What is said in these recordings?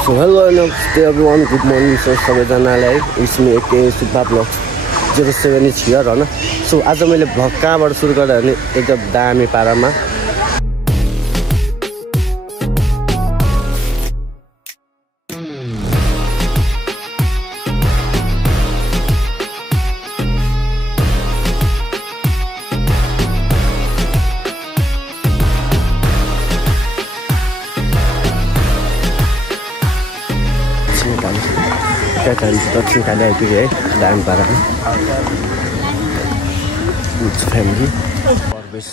So hello everyone, good morning sir सबैजनालाई it's me AK Subha Vlog 07 is here हैन so आज मैले vlog कहाँबाट सुरु गरेँ भने एकदम दामी पारामा दक्षिण काली आइपुग्यो है दामी पारामा फ्यामिली बरबेस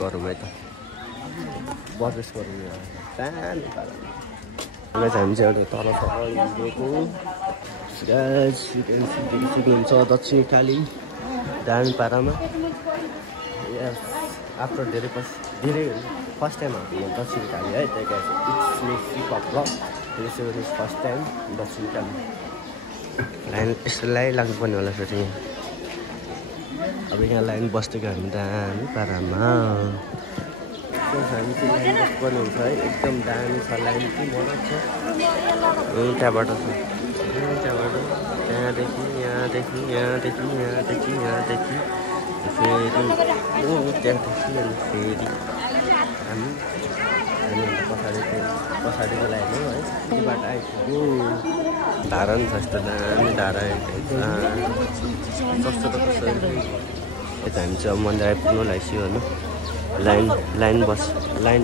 गरौँ है त बरबेस गरौँ दामी पारामा हामी चाहिँ एउटा तल गएको सिक्नुहुन्छ दक्षिण काली दामी पारामा आफ्टर धेरै फर्स्ट टाइम हाम्रो दक्षिण काली है त्यही This is his first time दक्षिण काली लाइन यसलाई लाग्नुपर्ने होला फेरि यहाँ अब यहाँ लाइन बस्दैको हामी दामी पारामा हामी चाहिँ लाइन बस्नुपर्ने हुन्छ है एकदम दामी छ लाइन के मजा छ त्यहाँबाट छ त्यहाँबाट त्यहाँदेखि यहाँदेखि त्यहाँदेखि फेरि त्यहाँदेखि अनि फेरि हामी पछाडिको लाइन हो है त्यहीबाट आइपुग्यो धारा पनि छ यस्तो दामी धारा कस्तो त कस्तो यता हामी चाहिँ अब मन्दिर आइपुग्नु लागिसक्यो होइन लाइन टोटली लाइन बसेर नि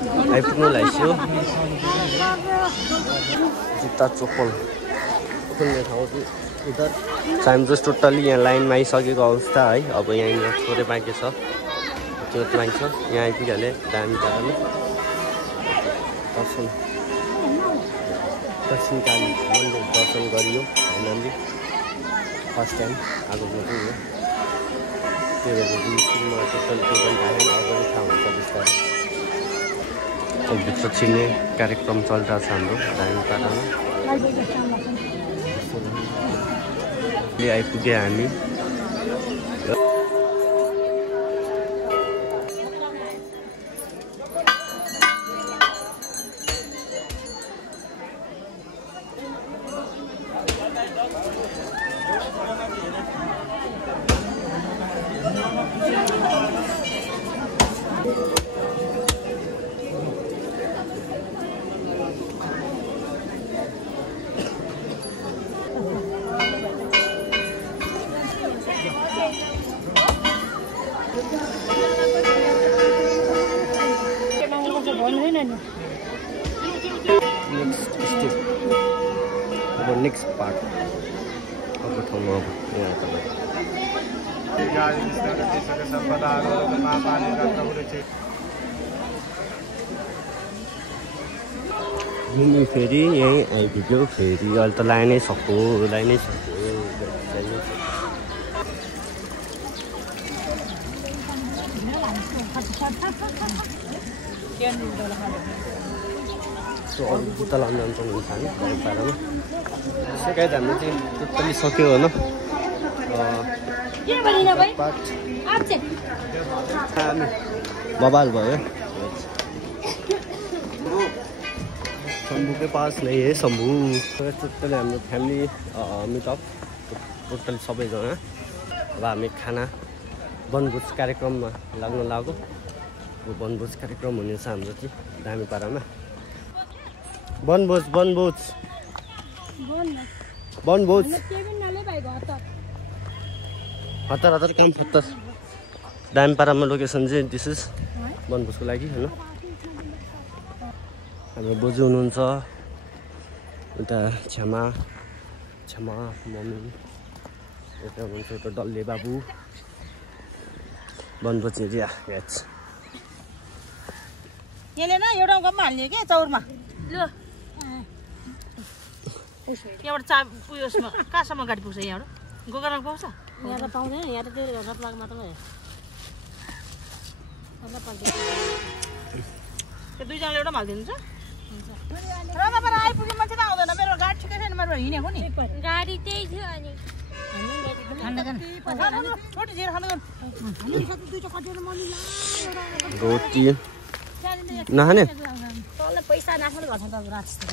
हामी आइपुग्नु लागिसक्यो जुत्ता चप्पल खोल्ने ठाउँ चाहिँ उधर हामी जस्ट टोटली यहाँ लाइनमा आइसकेको अवस्था है अब यहाँनिर थोरै बाँकी छ त्यो बाँकी छ यहाँ आइपुगिहाले दामी पारामा दक्षिण काली मन्दिर दर्शन गरियो हामीले फर्स्ट टाइम आएको पनि हो त्यो भएर मलाई टोटल त्यो पनि थाहा छैन अगाडि थाहा हुन्छ बिस्तारै भित्र छिर्ने कार्यक्रम चलिरहेको छ हाम्रो दामी पारामा आइपुगे हामी नेक्स्ट पार्ट अब ठाउँमा अब यहाँ घुम्यो फेरि यहीँ आइपुग्यो फेरि अहिले त लाइनै सक्यो जुत्ता लाउनु जान्छ हुन्छ हामी पारामा सिकाइ हामीले चाहिँ टोटली सक्यो होइन बबाल भयो शम्भूकै पास नै है शम्भू टोटली हाम्रो फ्यामिली मिटअप टोटली सबैजना अब हामी खाना वनभोज कार्यक्रममा लाग्न लाग्यो वनभोज कार्यक्रम हुनेछ हाम्रो चाहिँ दामी पारामा वनभोज हतार काम फत्तर दामी पारामा लोकेसन चाहिँ दिस इज वनभोजको लागि होइन हाम्रो बोजू हुनुहुन्छ उता क्षमा मम्मी यता हुनुहुन्छ उता डल्ले बाबु वनभोज एरिया याच यसले न एउटा गाउँमा हाल्ने के चौरमा ल यहाँबाट उयोसमा कहाँसम्म गाडी पुग्छ यहाँबाट गोकर्णमा पाउँछ यहाँ त पाउँदैन यहाँ त त्यो रत्नगर मात्र हो त्यो दुईजनाले एउटा हालिदिनुहुन्छ रमाबाट आइपुग्यो मान्छे त आउँदैन मेरो गाडी ठिकै छैन मेरो हिँडेको नि गाडी त्यही थियो अनि रोटी नखाने पैसा नाख्नु गर्छ त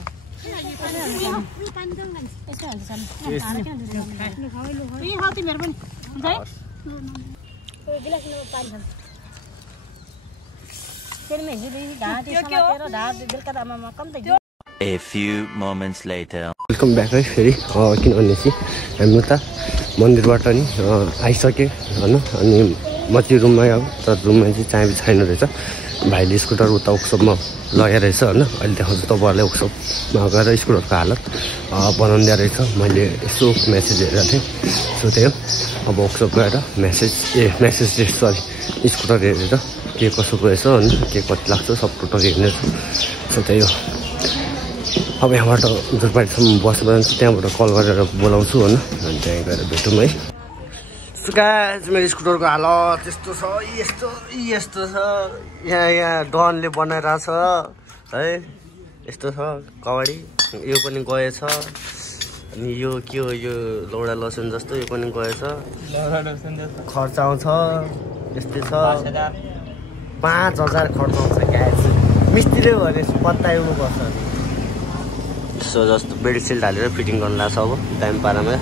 A few moments later. Welcome back है फेरि किनभने चाहिँ हाम्रो त मन्दिरबाट नि आइसक्यो होइन अनि म चाहिँ रुममै अब तर रुममा चाहिँ चाबी छैन रहेछ भाइले स्कुटर उता वर्कसपमा लगेर रहेछ होइन अहिले देखाउँछु तपाईँहरूलाई वर्कसपमा गएर स्कुटरको हालत बनाउँदै रहेछ मैले यसो मेसेज हेरेको थिएँ सो त्यही हो अब वर्कसप गएर मेसेज सरी स्कुटर हेरेर के कसो गएछ अनि के कति लाग्छ सब टोटल हेर्नेछु सो त्यही हो अब यहाँबाट जोरपाटीसम्म बसमा जान्छु त्यहाँबाट कल गरेर बोलाउँछु होइन अनि त्यहाँ गएर भेटौँ है सुकाज मेरो स्कुटरको हालत यस्तो छ यस्तो छ यहाँ डनले बनाइरहेछ है यस्तो छ कबाडी यो पनि गएछ अनि यो के हो यो लौडा लसुन जस्तो यो पनि गएछ खर्च आउँछ यस्तै छ 5000 खर्च आउँछ ग्यास मिस्त्री भने पत्ताउनु पर्छ सो जस्तो बेल्ट सेल्ट हालेर फिटिङ गर्नु लाग्छ अब टाइम पारामा